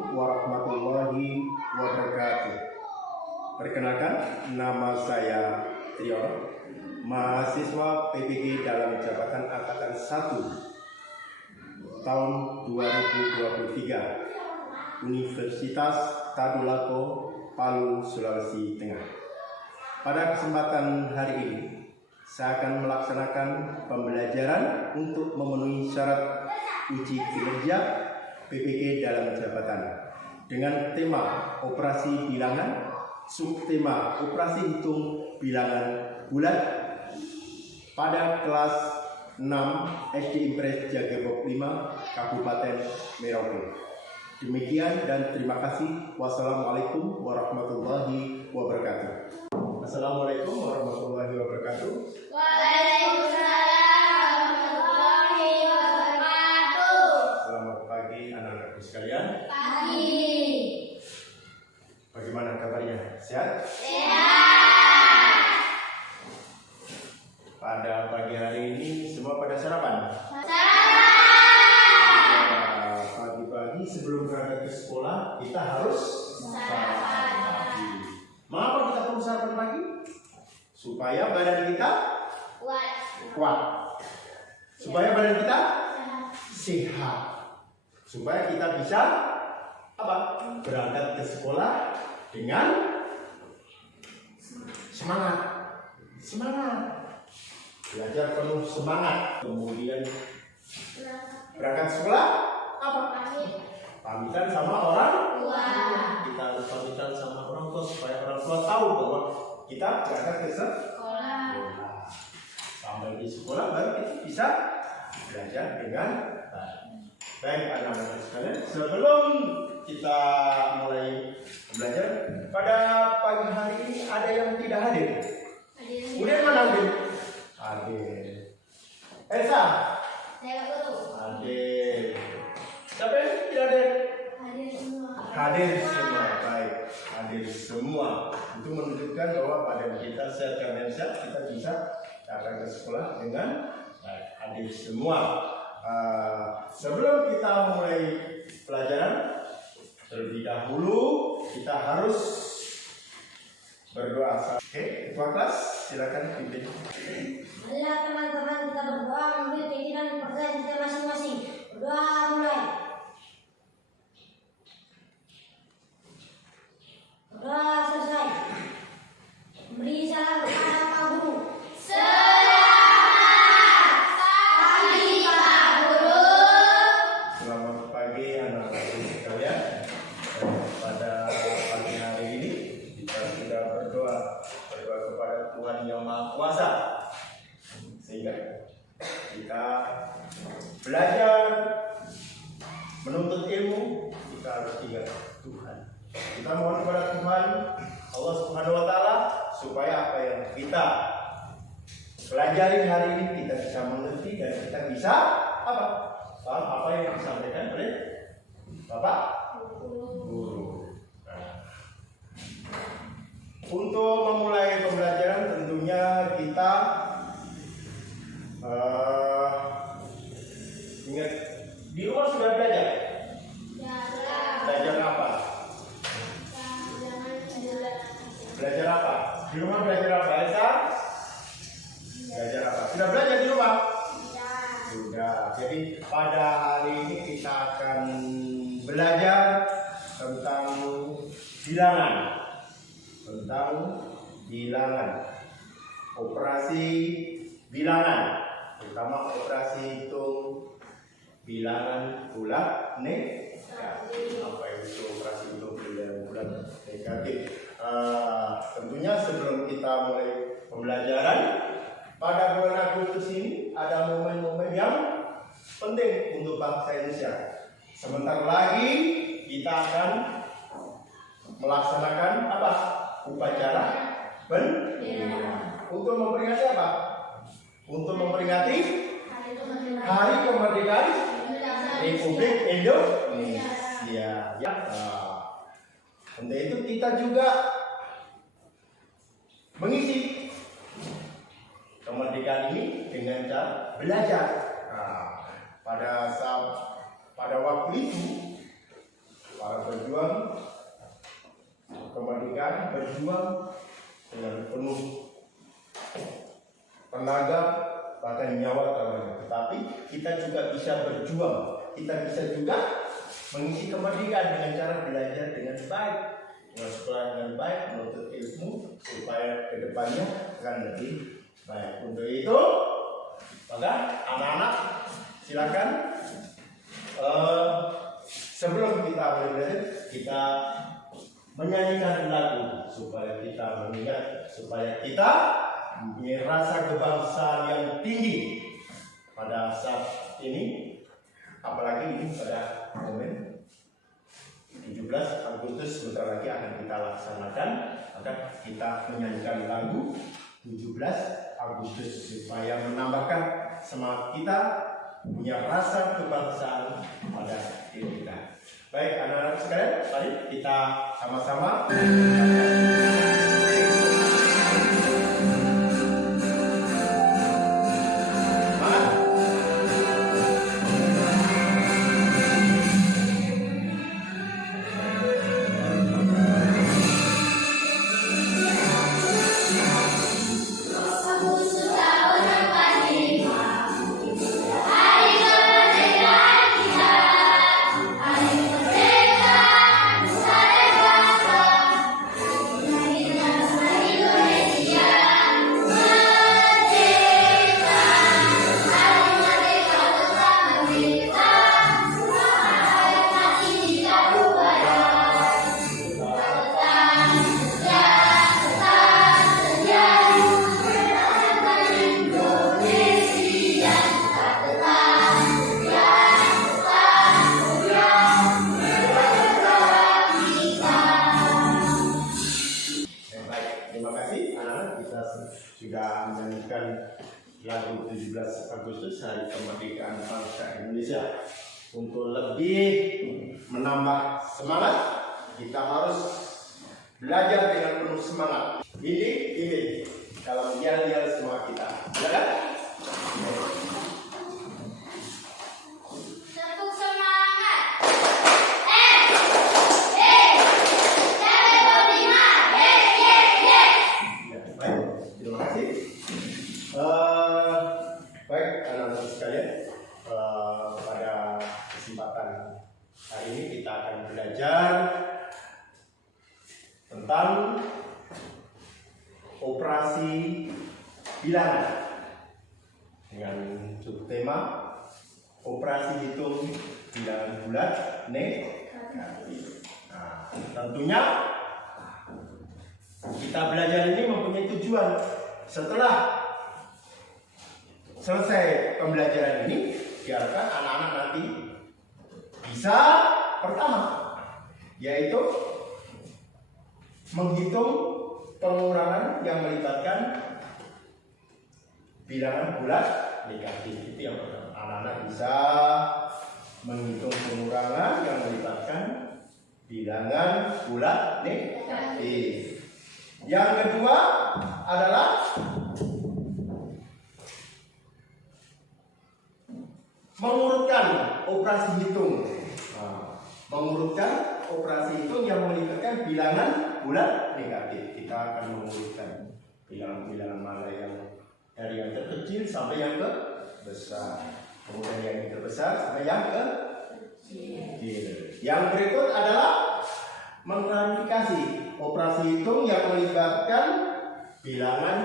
Assalamualaikum warahmatullahi wabarakatuh. Perkenalkan, nama saya Trion, mahasiswa PPG dalam jabatan Angkatan 1 tahun 2023, Universitas Tadulako, Palu, Sulawesi Tengah. Pada kesempatan hari ini, saya akan melaksanakan pembelajaran untuk memenuhi syarat uji kinerja PPG dalam jabatan dengan tema operasi bilangan, subtema operasi hitung bilangan bulat pada kelas 6 SD Impres Jagabok 5 Kabupaten Merauke. Demikian dan terima kasih. Wassalamualaikum warahmatullahi wabarakatuh. Assalamualaikum warahmatullahi wabarakatuh. Waalaikumsalam warahmatullahi wabarakatuh. Selamat pagi anak-anakku sekalian. Pagi. Bagaimana kabarnya? Sehat? Sehat. Pada pagi hari ini semua pada sarapan? Sarapan. Pagi-pagi sebelum berangkat ke sekolah kita harus sarapan pagi. Mengapa kita perlu sarapan pagi? Supaya badan kita kuat. Supaya badan kita sehat. Supaya kita bisa berangkat ke sekolah dengan semangat. Belajar penuh semangat. Kemudian berangkat sekolah pamitan sama orang tua. Kita harus pamitan sama orang tua supaya orang tua tahu bahwa kita berangkat ke sekolah. Sampai di sekolah baru kita bisa belajar dengan baik anak-anak sekalian. Sebelum kita mulai belajar, pada pagi hari ini ada yang tidak hadir. Kemudian mana hadir? Hadir. Elsa? Hadir. Siapa yang tidak hadir? Hadir semua. Baik, hadir semua. Itu menunjukkan bahwa pada kita sehat dan sehat, kita bisa datang ke sekolah dengan baik. Hadir semua. Sebelum kita mulai pelajaran, terlebih dahulu kita harus berdoa. Oke, ketua kelas silakan pimpin. Marilah teman-teman kita berdoa menurut keinginan dan percaya kita masing-masing. Berdoa mulai. Berdoa selesai. Beri salam kepada Pak Guru. Selamat pagi anak-anak sekalian. Pada pagi hari ini kita sudah berdoa kepada Tuhan Yang Maha Kuasa, sehingga kita belajar menuntut ilmu. Kita harus ingat Tuhan. Kita mohon kepada Tuhan Allah Subhanahu Wa Taala supaya apa yang kita pelajari hari ini kita bisa mengerti dan kita bisa paham apa yang disampaikan oleh Bapak Guru. Untuk memulai pembelajaran tentunya kita ingat di rumah sudah belajar. Belajar apa? Belajar apa? Di rumah belajar apa, Elsa? Belajar apa? Sudah belajar di rumah? Sudah. Jadi pada hari ini kita akan belajar tentang bilangan. Operasi bilangan, terutama operasi hitung bilangan bulat negatif. Apa itu operasi hitung bilangan bulat negatif? Tentunya sebelum kita mulai pembelajaran, pada bulan Agustus ini ada momen-momen yang penting untuk bangsa Indonesia. Sebentar lagi kita akan melaksanakan upacara bendera. Untuk memperingati apa? Untuk memperingati Hari Kemerdekaan Republik Indonesia. Untuk itu kita juga mengisi kemerdekaan ini dengan cara belajar. Pada waktu itu para berjuang kemerdekaan, berjuang dengan penuh tenaga bahkan nyawa taruhannya. Tetapi kita juga bisa berjuang, kita bisa juga mengisi kemerdekaan dengan cara belajar dengan baik, dengan sekolah dengan baik, menuntut ilmu supaya kedepannya akan lebih baik. Untuk itu, maka anak-anak silakan sebelum kita belajar, kita menyanyikan lagu supaya kita mengingat, supaya kita mempunyai rasa kebangsaan yang tinggi pada saat ini, apalagi ini pada momen 17 Agustus sebentar lagi akan kita laksanakan. Maka kita menyanyikan lagu 17 Agustus supaya menambahkan semangat kita punya rasa kebangsaan pada diri kita. Baik, anak-anak sekalian, mari kita sama-sama sudah menyanyikan lagu 17 Agustus Hari Kemerdekaan Bangsa Indonesia. Untuk lebih menambah semangat, kita harus belajar dengan penuh semangat. Ini kalau yel-yel semua kita. Silakan. Tepuk semangat. Baik, terima kasih. Baik, anak-anak sekalian, pada kesempatan hari ini kita akan belajar tentang operasi bilangan dengan subtema operasi hitung bilangan bulat negatif. Nah, tentunya kita belajar ini mempunyai tujuan. Setelah selesai pembelajaran ini, biarkan anak-anak nanti bisa pertama, yaitu menghitung pengurangan yang melibatkan bilangan bulat negatif. Itu yang pertama. Anak-anak bisa menghitung pengurangan yang melibatkan bilangan bulat negatif. Yang kedua adalah mengurutkan operasi hitung. Mengurutkan operasi hitung yang melibatkan bilangan bulat negatif. Kita akan mengurutkan bilangan-bilangan mana yang dari yang terkecil sampai yang terbesar. Kemudian yang terbesar sampai yang kecil. Yang berikut adalah mengklarifikasi operasi hitung yang melibatkan bilangan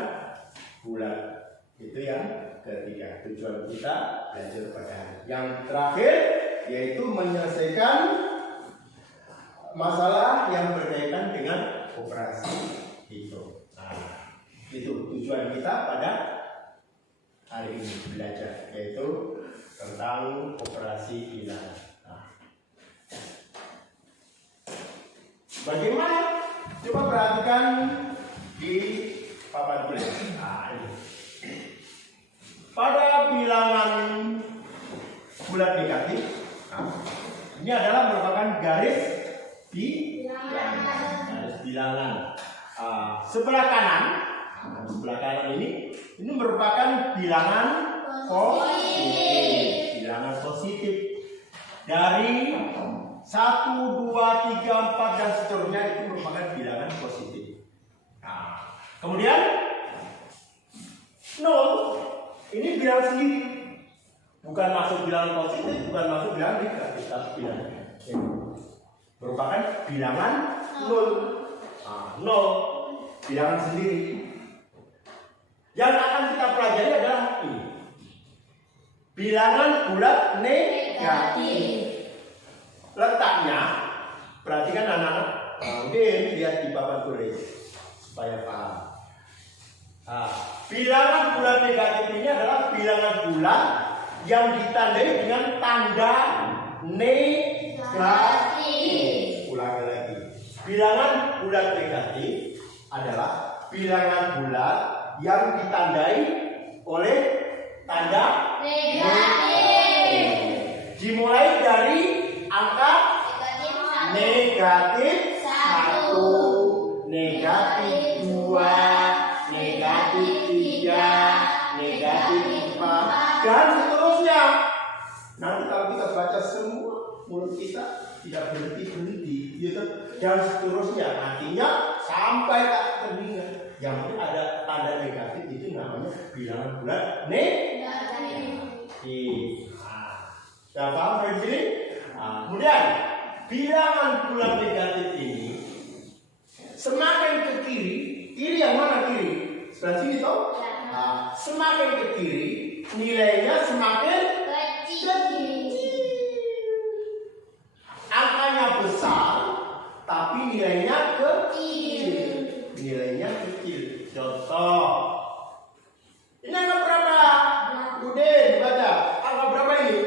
bulat. Itu yang ketiga. Tujuan kita belajar pada hari. Yang terakhir yaitu menyelesaikan masalah yang berkaitan dengan operasi hitung. Nah, itu tujuan kita pada hari ini belajar, yaitu tentang operasi bilangan. Nah, bagaimana? Coba perhatikan di papan tulis. Nah, ini. Pada bilangan bulat negatif, ini adalah merupakan garis bilangan. Sebelah kanan ini merupakan bilangan positif. Bilangan positif dari 1, 2, 3, 4 dan seterusnya itu merupakan bilangan positif. Nah, kemudian 0 ini bilangan sendiri. Bukan masuk bilangan positif, bukan masuk bilangan negatif, tapi bilangan merupakan bilangan 0. Nah, 0 bilangan sendiri. Yang akan kita pelajari adalah ini. Bilangan bulat negatif. Letaknya, perhatikan anak-anak. Mungkin lihat di papan tulis supaya paham. Nah, bilangan bulat negatif ini adalah bilangan bulat yang ditandai dengan tanda negatif. Ulangi lagi. Bilangan bulat negatif adalah bilangan bulat yang ditandai oleh tanda negatif. Dimulai dari angka negatif 1, negatif 2, negatif 3, negatif 4, dan seterusnya. Nanti kalau kita baca semua, mulut kita tidak berhenti-berhenti, gitu. Dan seterusnya. Artinya sampai tak terdengar. Yang penting ada tanda negatif, itu namanya bilangan bulat negatif. Sudah paham dari sini? Nah, kemudian bilangan bulat negatif ini semakin ke kiri, kiri yang mana kiri? Sebelah sini toh? Nah, semakin ke kiri, nilainya semakin kecil. Angkanya besar, tapi nilainya kecil. Nilainya kecil. Contoh, ini angka berapa? Udin, baca. Angka berapa ini?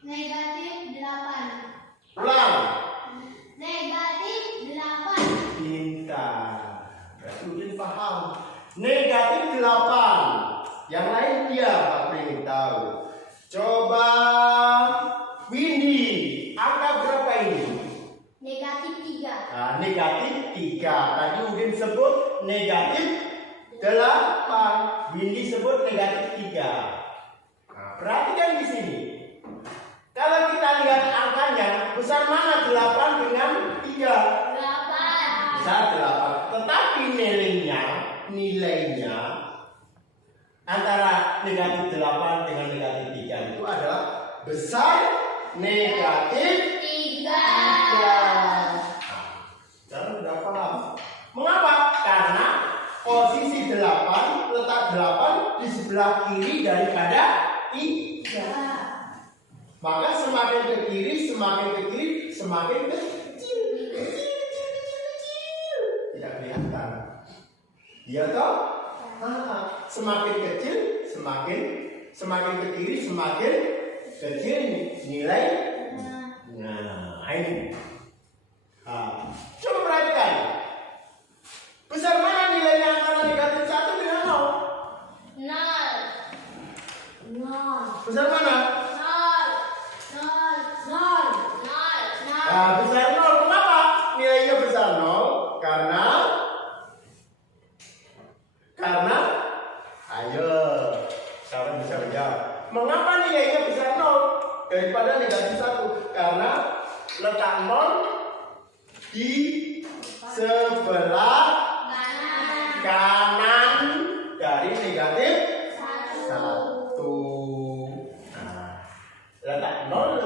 Negatif 8. Ulang. Negatif 8. Pintar. Berarti Udin paham. Negatif 8. Yang lain dia Pak ingin tahu. Coba Windy, angka berapa ini? Negatif 3. Nah, negatif 3. Tadi Udin sebut negatif 8. Windy sebut negatif 3. Nah, perhatikan di sini. Kalau kita lihat angkanya, besar mana 8 dengan 3? 8. Besar 8. Tetapi nilainya antara negatif 8 dengan negatif 3 itu adalah besar negatif 3. Sekarang sudah paham. Mengapa? Karena posisi 8, letak 8 di sebelah kiri daripada 3. Maka semakin ke kiri, semakin kecil. Tidak kelihatan. Iya toh? Semakin kecil, semakin ke kiri, semakin kecil nilai. Nah, ini. Coba perhatikan. Besar mana nilainya antara negatif 1 dengan 0? 0. Besar mana? 0. Nah, besar 0. Kenapa nilainya besar 0? Karena ayo, siapa bisa menjawab? Mengapa nilainya besar 0 daripada negatif 1? Karena letak 0 di sebelah kanan dari negatif 1. Nah, letak 0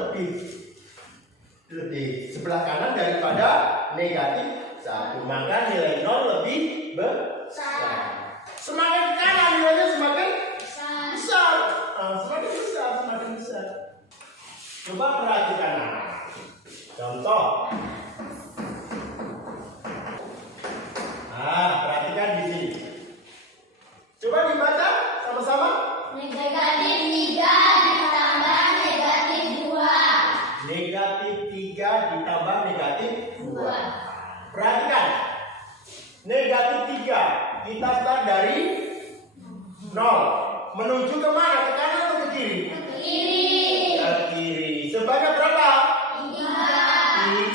lebih sebelah kanan daripada negatif 1. Maka nilai 0 lebih besar. Semakin ke kanan nilainya semakin besar. Semakin besar. Coba perhatikan anak. Contoh. Perhatikan di sini. Coba dibaca sama-sama. Negatif 3 ditambah negatif 2. Negatif 3 ditambah negatif 2. Perhatikan. Negatif 3 kita start dari 0. Menuju ke mana? Ke kanan atau ke kiri? Ke kiri. Ke kiri. Sebanyak berapa?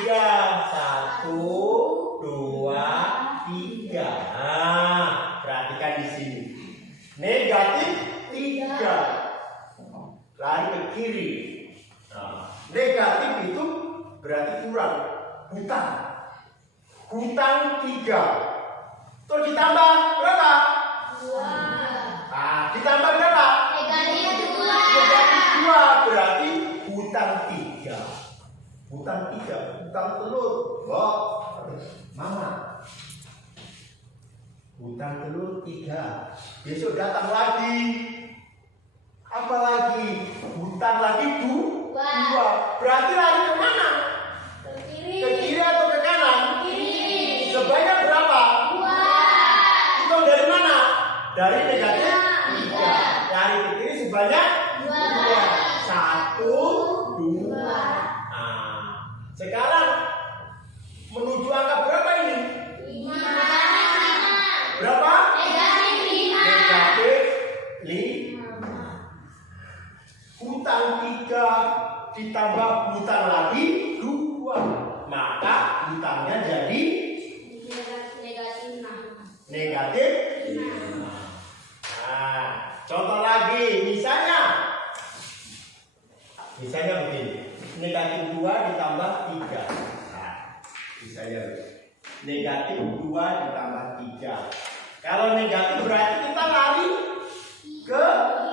3. 1, 2, 3. Perhatikan di sini. Negatif 3. Lari ke kiri. Negatif itu berarti kurang. Hutang. Hutang 3. Terus ditambah berapa? 2. Nah, ditambah berapa? Negatif 2. Negatif 2 berarti hutang 3. Hutang 3, hutang telur. Wah, mama. Hutang telur 3. Besok datang lagi. Apa lagi? Hutang lagi 2. Berarti lari ke mana? Ke kiri. Ke kiri atau ke kanan? Kiri. Sebanyak berapa? 2. Hitung dari mana? Dari negatif 3. 3. Dari ke kiri sebanyak 2. 1, 2. Nah, sekarang menuju angka berapa ini? 5. Berapa? Negatif 5. Negatif 5. Hutang 3 ditambah hutang lagi 2. Maka hutangnya jadi Negatif 6. negatif 5. Nah, contoh lagi, misalnya begini, negatif 2 ditambah 3. Nah, misalnya begini, negatif 2 ditambah 3. Kalau negatif berarti kita lari ke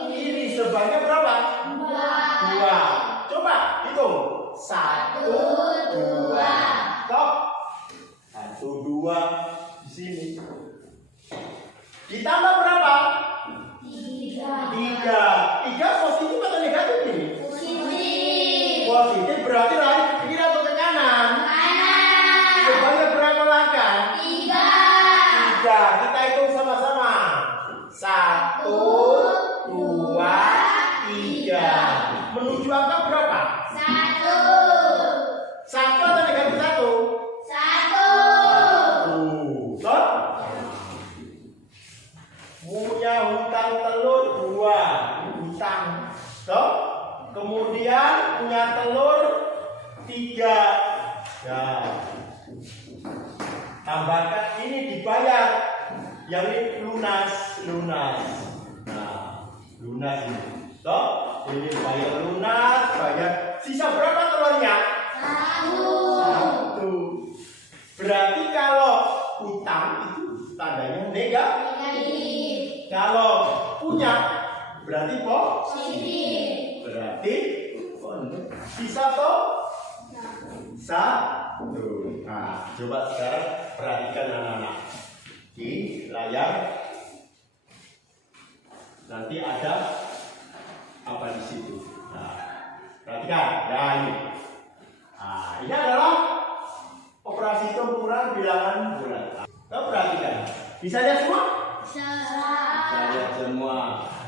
kiri sebanyak berapa? 2. Coba hitung. 1, 2. Stop. 1, 2 di sini. Ditambah berapa? 3. 3 positif atau negatif ini? Positif berarti lari ke kiri atau ke kanan? Sebanyak berapa langkah? 3. Kita hitung sama-sama. 1, 2, 3. Menuju angka berapa? 1 atau negatif 1? 1. Stop. Punya hutang telur 2. Hutang. Stop. Kemudian punya telur 3. Ya. Tambahkan ini dibayar. Yang ini lunas. Nah, lunas ini. Stop. Ini bayar lunas, bayar. Sisa berapa telurnya? 1. Berarti kalau hutang itu tandanya negatif. Kalau punya berarti positif. Berarti sisa toh? 1. Nah, coba sekarang perhatikan anak-anak di layar. Nanti ada apa di situ? Nah, perhatikan. Nah, ini. Nah, ini adalah operasi campuran bilangan bulan. Kau perhatikan. Bisa lihat semua? Bisa lihat semua.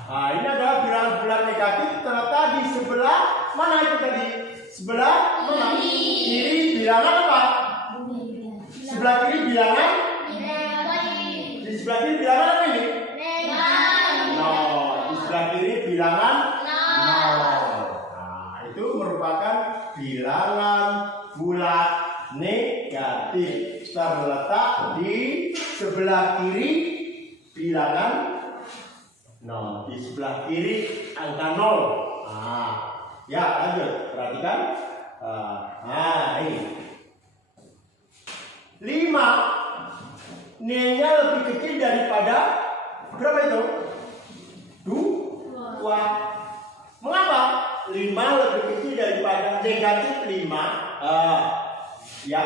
Nah, ini adalah bilangan bulan negatif. Ternyata di sebelah mana itu tadi? Sebelah mana? Kiri bilangan apa? Sebelah kiri bilangan? Di sebelah kiri bilangan apa ini? Di sebelah kiri bilangan 0. Nah, itu merupakan bilangan bulat negatif terletak di sebelah kiri bilangan 0. Di sebelah kiri angka 0. Nah, ya lanjut, perhatikan. Nah, ini 5 nilainya lebih kecil daripada berapa itu? 2. Mengapa? 5 lebih kecil daripada negatif 5. Ya,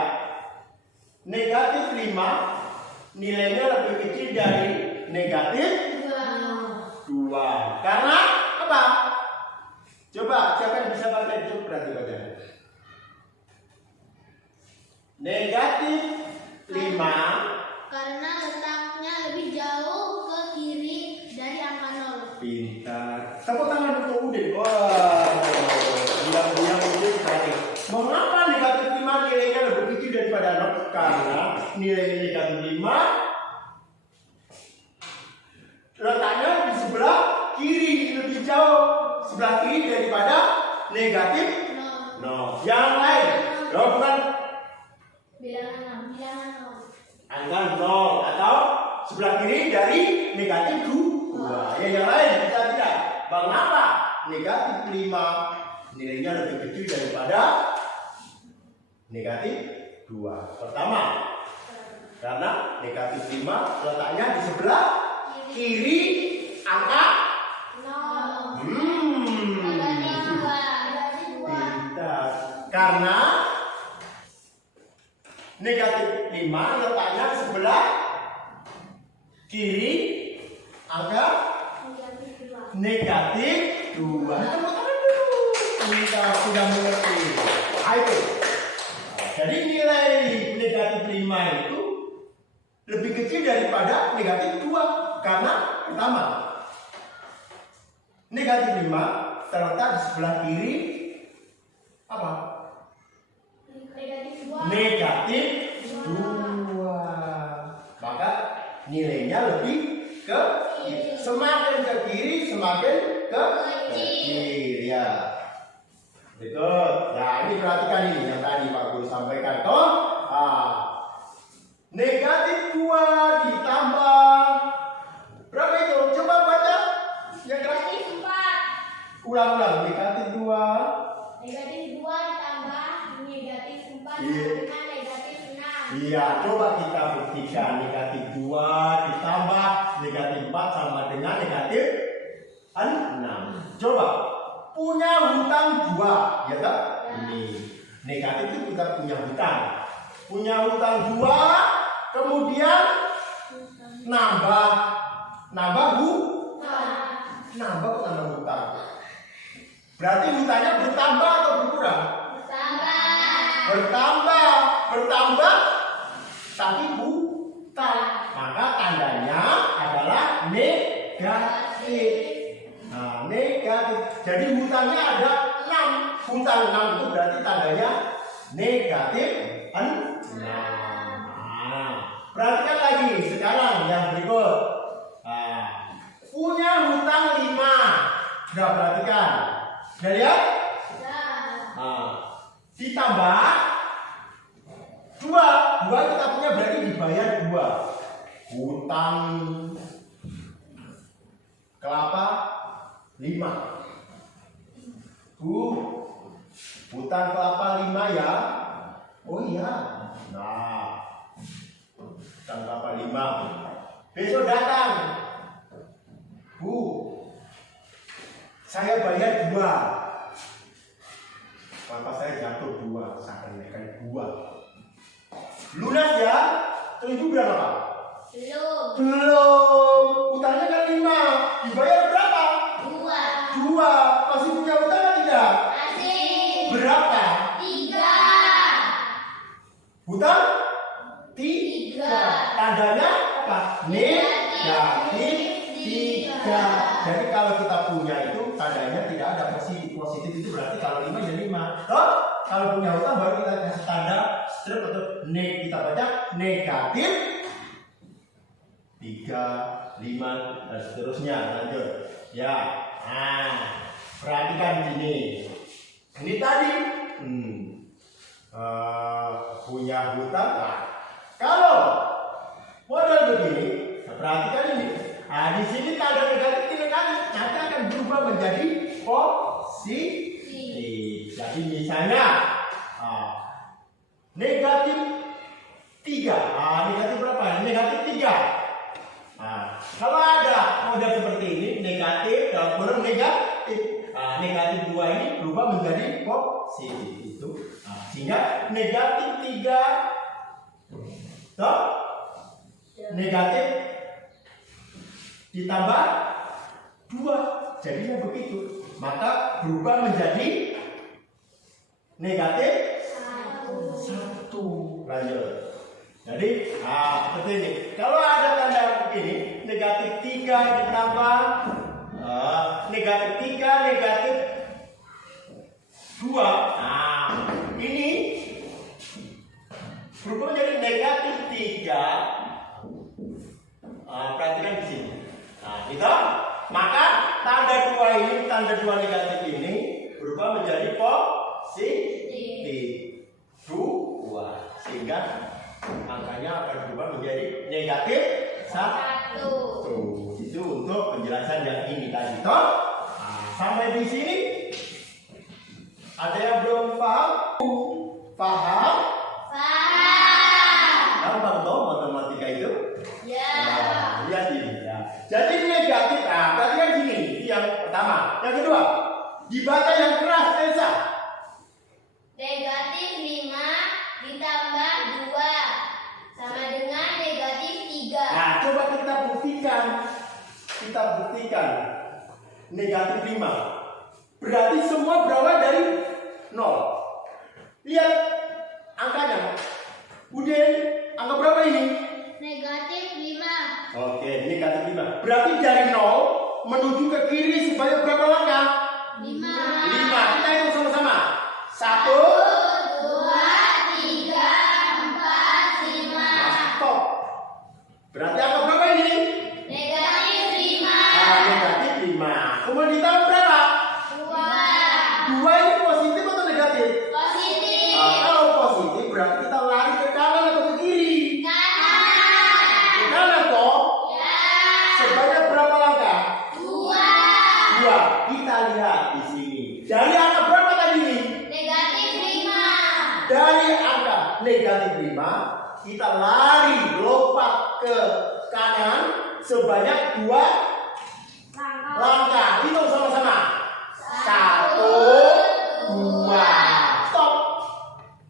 negatif 5 nilainya lebih kecil dari negatif 2. Karena apa? Coba siapa yang bisa baca itu, berarti baca. Negatif 5 karena letaknya lebih jauh ke kiri dari angka 0. Pintar. Tepuk tangan untuk Udin. Wah, diam-diam Udin tadi. Mengapa negatif 5 nilainya lebih kecil daripada 0? Karena nilai negatif 5 letaknya di sebelah kiri, lebih jauh sebelah kiri daripada negatif 0. Yang lain, bukan bilangan 0. angka 0 atau sebelah kiri dari negatif 2. Yang lain kita tidak. Mengapa negatif 5 nilainya lebih kecil daripada negatif 2. Pertama, karena negatif 5 letaknya di sebelah kiri angka 0. Tidak. Karena negatif 5 letaknya sebelah kiri angka negatif 2. Kita sudah mengerti. Itu. Jadi nilai negatif 5 itu lebih kecil daripada negatif 2. Karena pertama, negatif 5 terletak di sebelah kiri apa? Negatif 2. Maka nilainya lebih ke kiri. Semakin ke kiri semakin ke kiri ya. Betul. Nah, ini perhatikan ini yang tadi Pak Guru sampaikan toh. Negatif 2 ditambah berapa itu? Coba baca. Yang Negatif 4. ulang-ulang. Negatif 2. Negatif 2 ditambah negatif 4 Iya. dengan negatif 6. Iya, coba kita buktikan negatif 2 ditambah negatif 4 sama dengan negatif 6. Coba. Punya hutang 2, ya tak? Ini negatif itu kita punya hutang. Punya hutang 2, kemudian nambah hutang. Berarti hutangnya bertambah atau berkurang? Bertambah, tapi hutang. Maka tandanya adalah negatif. Nah, negatif. Jadi hutangnya ada 6. Hutang 6 itu berarti tandanya negatif 6. Nah, perhatikan lagi sekarang yang berikut. Punya hutang 5. Sudah perhatikan. Sudah lihat? Ditambah 2. 2 kita punya berarti dibayar 2. Hutang kelapa 5. Hutang kelapa 5 ya. Oh iya. Nah, hutang kelapa 5. Besok datang. Bu, saya bayar 2. Maka saya jatuh 2. Saya naikkan 2. Lunas ya? Tunggu berapa Pak? Belum. Hutangnya kan 5. Dibayar berapa? 2. Masih punya hutang atau tidak? Berapa? 3. Hutang? 3. Tandanya apa? Negatif 3. Jadi kalau kita punya itu tandanya tidak ada positif. Positif itu berarti kalau 5 ya 5. Kalau punya hutang baru kita kasih tanda strip atau kita baca negatif 3, 5 dan seterusnya. Lanjut. Ya. Nah, perhatikan ini. Ini tadi punya hutang. Nah, kalau model begini, perhatikan ini. Nah, di sini tanda negatif nanti akan berubah menjadi positif. Jadi misalnya negatif 3. Negatif berapa? Negatif 3. Kalau ada model seperti ini, negatif dalam kurung negatif. Negatif 2 ini berubah menjadi positif itu. Sehingga negatif 3 negatif ditambah 2. Jadinya begitu. Maka berubah menjadi negatif 1. Lanjut. Jadi, seperti ini. Kalau ada tanda begini, negatif 3 ditambah negatif 3, negatif 2. Ini berubah menjadi negatif 3. Perhatikan di sini. Gitu. Maka tanda 2 ini, tanda 2 negatif ini berubah menjadi positif 2. Sehingga angkanya akan berubah menjadi negatif 1. Itu untuk penjelasan yang ini tadi. Sampai di sini ada yang belum paham? Paham? Paham. Gampang toh matematika itu? Ya. Nah, lihat ini ya. Jadi negatif, tadi kan gini, ini yang pertama. Yang kedua, dibaca yang keras, Elsa. Negatif 5 ditambah 2 sama dengan negatif 3. Nah, coba kita buktikan. Kita buktikan. Negatif 5. Berarti semua berawal dari 0. Lihat angkanya. Udin, angka berapa ini? Negatif 5. Oke, negatif 5. Berarti dari 0 menuju ke kiri sebanyak berapa langkah? 5. 5. Kita hitung sama-sama. 1, 2, 3, 4, 5. stop. Berarti angka berapa ini? Negatif 5. Negatif 5. Kemudian ditambah berapa? 2. 2 ini positif atau negatif? Positif. Kalau positif berarti kita lari ke kanan atau ke kiri? Kanan. Ke kanan toh? Ya. Sebanyak berapa langkah? 2. 2. Kita lihat di sini. Dari angka berapa tadi ini? Negatif 5. Dari angka negatif 5, kita lari lompat ke kanan sebanyak 2 langkah. Hitung sama-sama. 1, 2. Stop.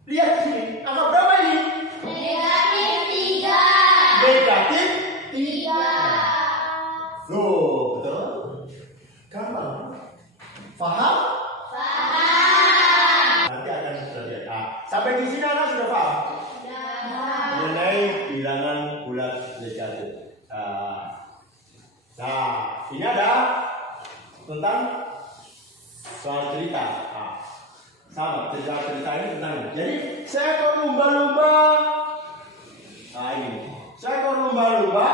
Lihat di sini. Angka berapa ini? Negatif 3. Negatif 3. Loh, betul? Gampang. Paham? Paham. Nanti akan sudah lihat. Sampai di sini anak sudah paham mengenai bilangan bulat negatif. Nah, ini ada tentang soal cerita. Sama cerita ini tentang ini. Jadi seekor lumba-lumba. Nah ini, seekor lumba-lumba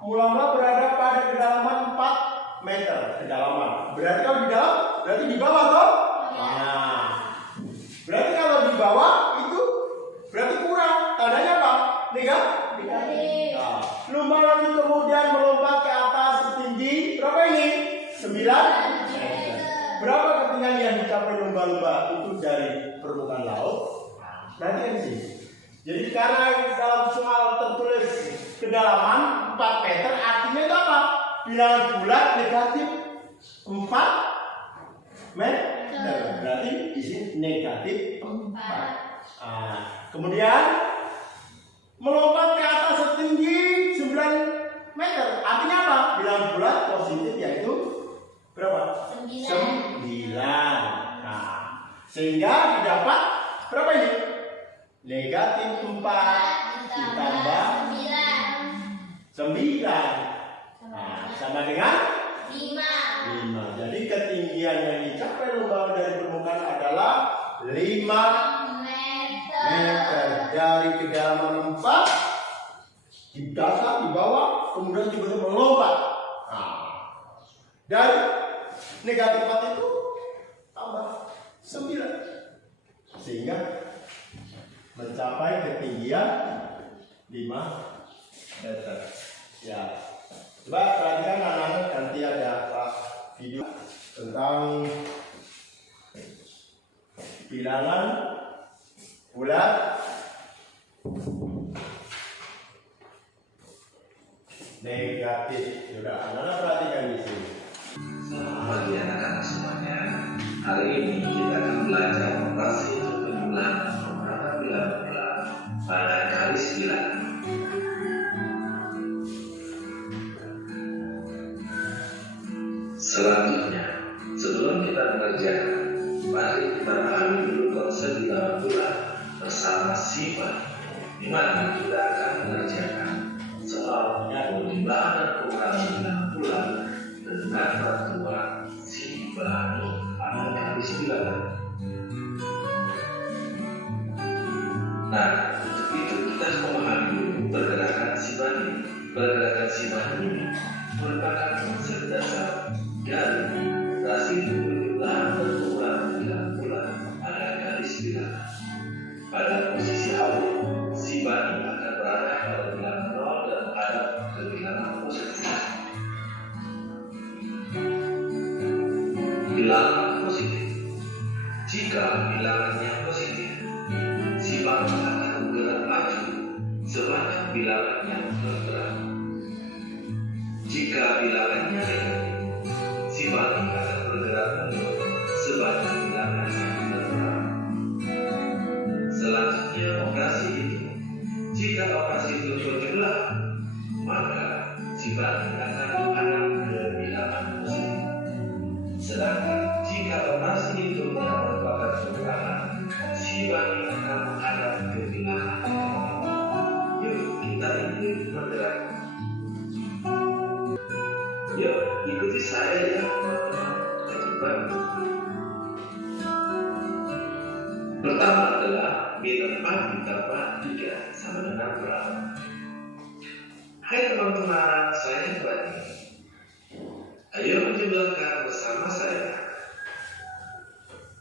mula-mula berada pada kedalaman 4 meter kedalaman. Berarti kalau di dalam, berarti di bawah toh? Nah, berarti kalau di bawah itu berarti kurang. Tandanya apa? Negatif. Nah, lumba-lumba kemudian melompat ke atas setinggi berapa ini? 9 meter. Berapa ketinggian yang dicapai lumba-lumba itu dari permukaan laut? Perhatikan sih. Jadi karena dalam soal tertulis kedalaman 4 meter, artinya itu apa? Bilangan bulat negatif 4 meter. Berarti di sini negatif 4. Kemudian melompat ke atas setinggi 9 meter. Artinya apa? Bilangan bulat positif yaitu berapa? 9. Nah, sehingga didapat berapa ini? Negatif 4 ditambah 9. Nah, sama dengan 5. Jadi ketinggian yang dicapai lumba dari permukaan adalah 5 meter. Dari kedalaman 4 di dasar, di bawah, kemudian tiba-tiba melompat. Dari negatif 4 itu tambah 9 sehingga mencapai ketinggian 5 meter. Ya, coba perhatikan anak-anak, nanti ada video tentang bilangan bulat negatif. Sudah, anak-anak perhatikan di sini. Selamat pagi anak-anak semuanya. Hari ini kita akan belajar operasi untuk penjumlahan beberapa bilangan bulat pada garis bilangan. Selanjutnya, sebelum kita mengerjakan, mari kita pahami dulu konsep bilangan bulat bersama sifat, di mana kita akan mengerjakan soal penjumlahan dan pengurangan bilangan bulat dengan peraturan Sibano pada garis bilangan. Nah, untuk itu kita harus memahami dulu pergerakan Sibano. Pergerakan Sibano ini merupakan konsep dasar dari operasi penjumlahan dan pengurangan bilangan bulat pada garis bilangan. Pada posisi awal, Sibano akan berada pada bilangan 0 dan menghadap ke bilangan positif. Bilangan positif. Jika bilangannya positif, bilangannya terberat. Jika bilangannya negatif, si Bani akan bergerak mundur sebanyak bilangannya terberat. Selanjutnya operasi itu. Jika operasi itu bergerak, maka si Bani akan menghadap ke bilangan positif. Sedangkan jika operasi itu merupakan pergerakan, si Bani akan menghadap ke bilangan negatif. Yuk kita ikut bergerak. Yuk ikuti saya ya teman-teman. Pertama adalah min 4 ditambah 3 sama dengan berapa? Hai teman-teman, saya Bani. Ayo menjumlahkan bersama saya.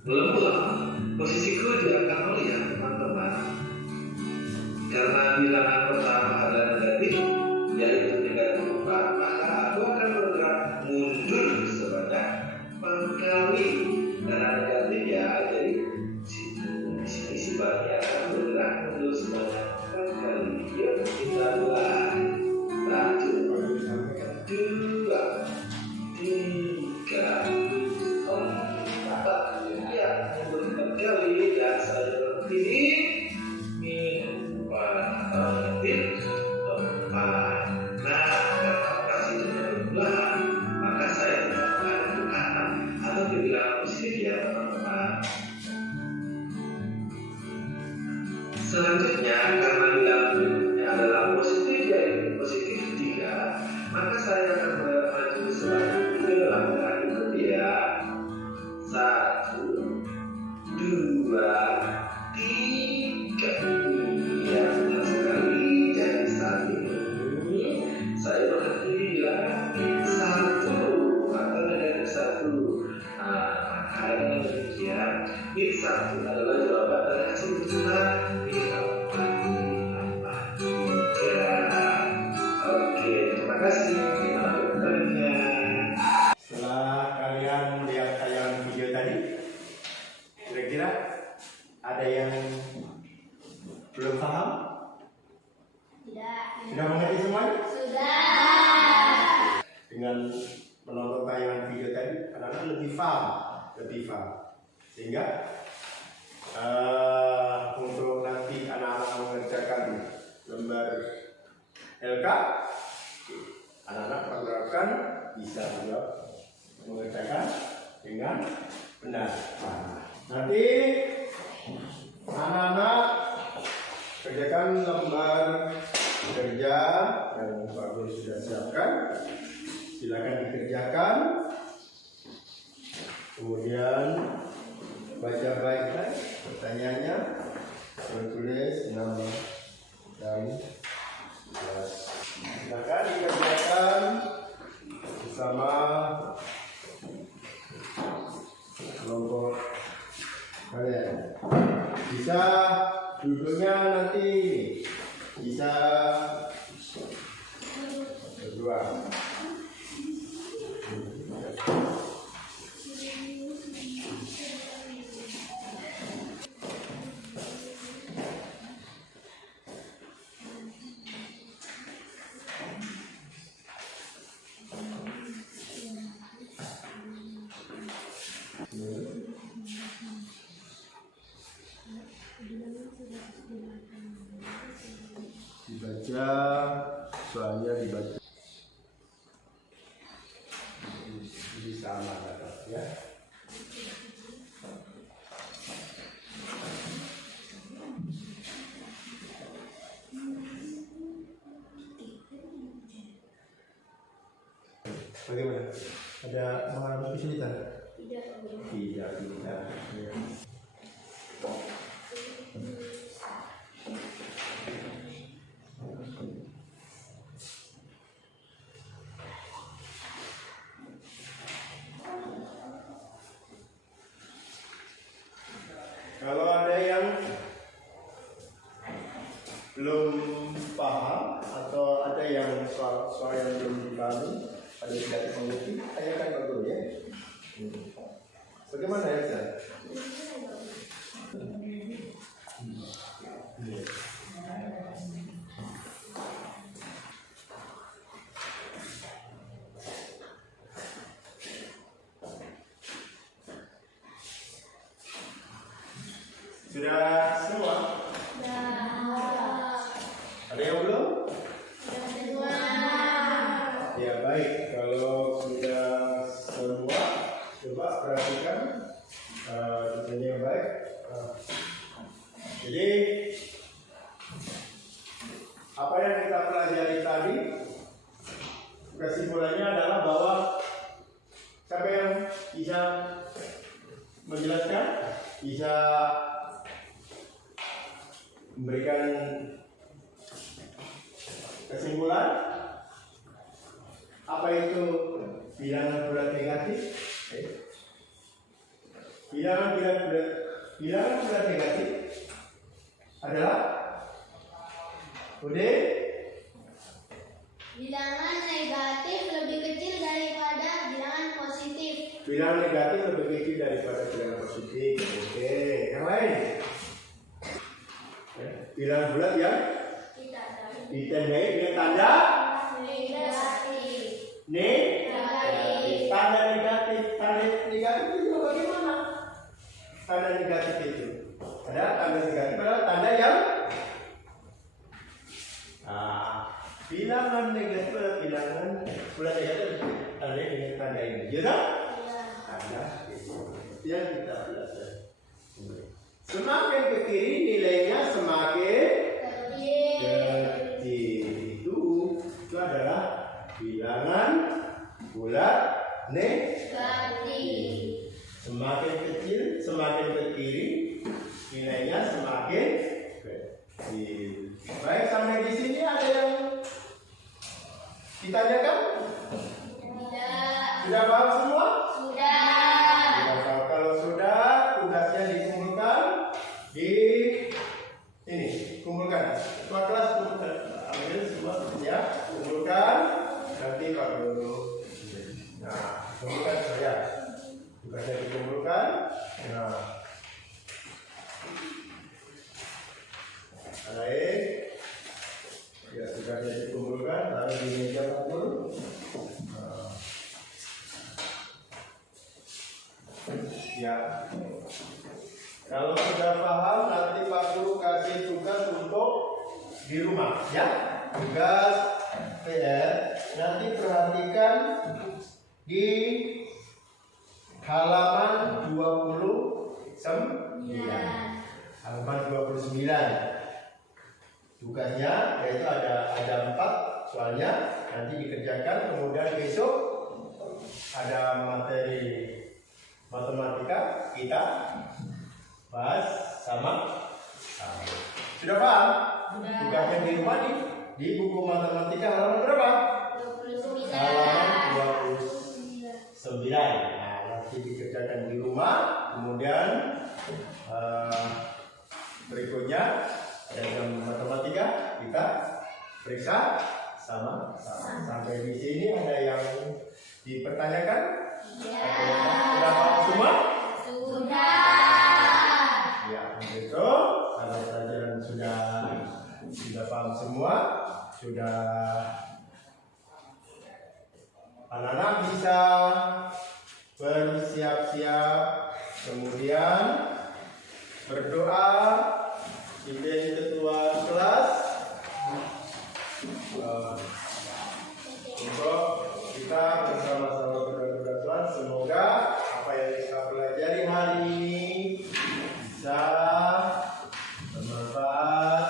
Belum, posisiku di angka 0 ya teman-teman. Karena bilangan pertama adalah negatif, yaitu negatif 4, maka aku akan bergerak mundur sebanyak 4 kali. Karena negatif ya, jadi di sini si Bani akan bergerak mundur sebanyak 4 kali. Yuk kita mulai. 1, 2, 3, 4. Ya, mundur 4 kali dan saya berdiri. Min 4 negatif 4. Nah, karena operasi itu berubah, maka saya tidak akan ke kanan atau ke bilangan positif ya teman-teman. Selanjutnya, karena bilangan berikutnya adalah positif, yaitu positif 3, maka saya akan maju sebanyak 3 langkah. Ikut ya. 1, 2, 3. Iya, benar sekali. Jadi saat ini saya berhenti di bilangan 1 atau negatif 1. Nah, maka dengan demikian min 1 adalah jawaban dari hasil hitungan min 4, 3. Oke, terima kasih. Selamat bertanya. Setelah kalian melihat tayangan video tadi, kira-kira ada yang belum paham? Tidak. Sudah mengerti semuanya? Sudah. Dengan menonton tayangan video tadi, anak-anak lebih paham. Sehingga untuk nanti anak-anak mengerjakan lembar LK, anak-anak perhatikan bisa juga mengerjakan dengan benar. Nanti anak-anak kerjakan lembar kerja yang Pak Guru sudah siapkan. Silakan dikerjakan. Kemudian baca baik-baik pertanyaannya, menulis nama dan kelas. Silakan dikerjakan bersama kelompok kalian. Bisa duduknya nanti bisa berdua. Dibaca, soalnya dibaca. Ini sama ya. Bagaimana? Ada mengalami kesulitan? Tidak. Ya. Kalau ada yang belum paham atau ada yang soal yang belum dipahami, ada yang tidak mengerti, tanyakan Pak Guru ya. Bagaimana ya, Ustaz? Sudah semua? Ada yang belum? Ya baik, kalau sudah semua, coba perhatikan detailnya yang baik. Jadi apa yang kita pelajari tadi, kesimpulannya adalah bahwa siapa yang bisa menjelaskan, bisa memberikan kesimpulan apa itu bilangan bulat negatif? Bilangan bulat negatif adalah Bude? Bilangan negatif lebih kecil daripada bilangan positif. Bilangan negatif lebih kecil daripada bilangan positif. Oke, yang lain? Bilangan bulat yang ditandai dengan tanda Negatif. negatif. Tanda negatif itu bagaimana? Tanda negatif itu ada tanda negatif, adalah tanda yang bilangan negatif adalah bilangan bulat negatif tanda dengan tanda ini, ya tak? Tanda itu yang kita belajar. Semakin ke kiri nilainya semakin kecil. Itu adalah bilangan bulat negatif. Semakin kecil, semakin ke kiri nilainya semakin kecil. Baik, sampai di sini ada yang ditanyakan? Sudah paham semua? Kalau sudah, tugasnya dikumpulkan di ini, kumpulkan. Semua kelas kumpulkan. Ambil semua ya, kumpulkan. Nanti Pak Guru. Nah, kumpulkan saya. Tugasnya dikumpulkan. Nah, baik. Ya, tugasnya dikumpulkan. Lalu di meja Pak Guru. Ya, kalau sudah paham nanti Pak Guru kasih tugas untuk di rumah, ya. Tugas PR nanti perhatikan di halaman 29. Halaman 29. Tugasnya yaitu ada 4 soalnya nanti dikerjakan, kemudian besok ada materi matematika kita bahas sama. Sudah paham? Tugasnya di rumah di buku matematika halaman berapa? 29. Halaman 29. Nah, nanti dikerjakan di rumah. Kemudian berikutnya ada jam matematika kita periksa sama. Sampai di sini ada yang dipertanyakan? Sudah paham semua? Sudah. Ya, begitu. Kalau pelajaran sudah paham semua, sudah anak-anak bisa bersiap-siap, kemudian berdoa, pimpin ketua kelas untuk kita bersama-sama berdoa Tuhan, semoga apa yang kita pelajari hari ini bisa bermanfaat.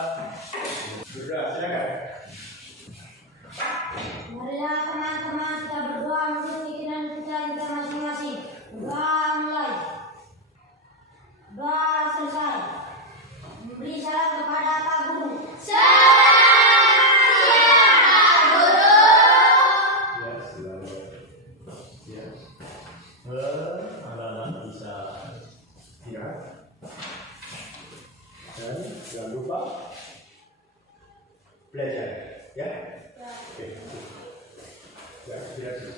Berdoa, silakan. Marilah teman-teman kita berdoa menurut keinginan kita masing-masing. Doa mulai. Doa selesai. Memberi salam kepada Pak Guru. Anak-anak bisa istirahat dan jangan lupa belajar, ya. Oke. Ya, istirahat.